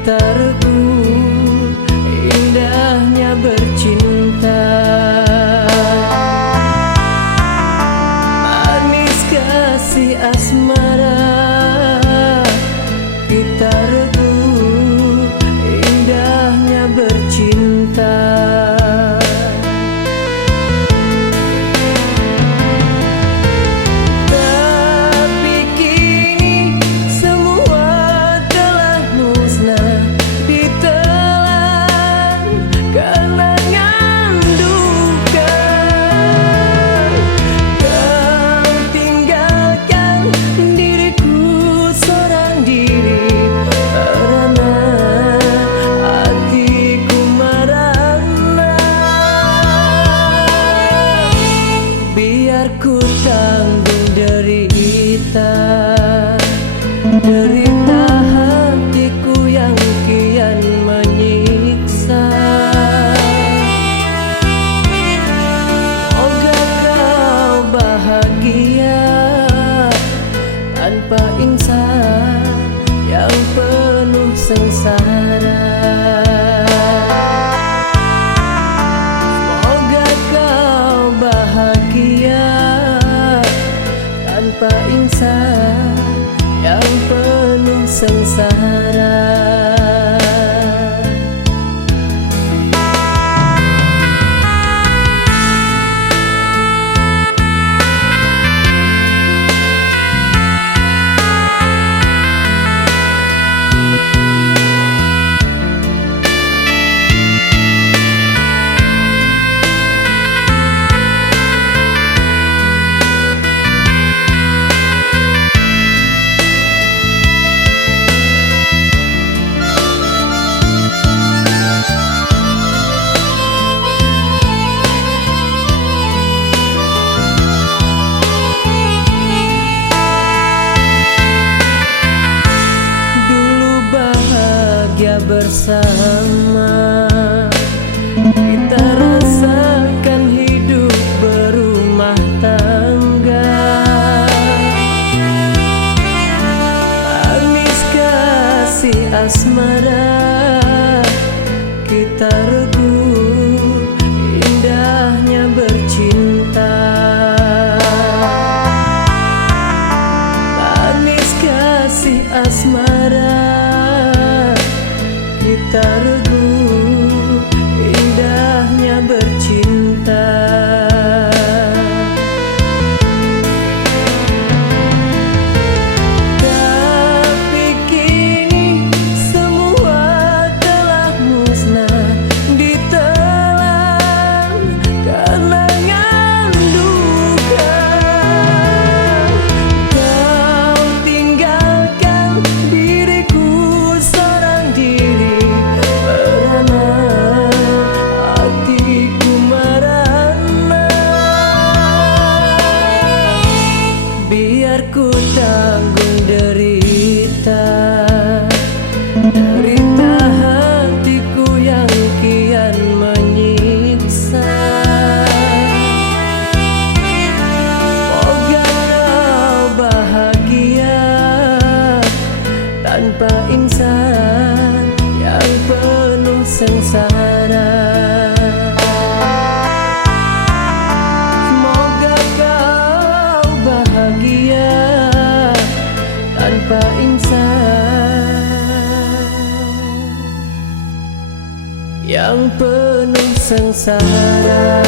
kita regu, indahnya bercinta. Manis kasih asmara, kita regu, indahnya bercinta. Ku tanggung derita, derita hatiku yang kian menyiksa. Semoga kau bahagia tanpa insan yang penuh sengsara. Tanpa insan yang penuh sengsara. Bersama kita rasakan hidup berumah tangga. Manis kasih asmara, kita regu, indahnya bercinta. Manis kasih asmara, kita regu, indahnya bercinta. Tapi kini semua telah musnah ditelan kenangan duka. Kau tinggalkan diriku seorang diri, ku tanggung derita, derita hatiku yang kian menyiksa. Semoga kau bahagia tanpa insan yang penuh sengsara. Tanpa insan yang penuh sengsara.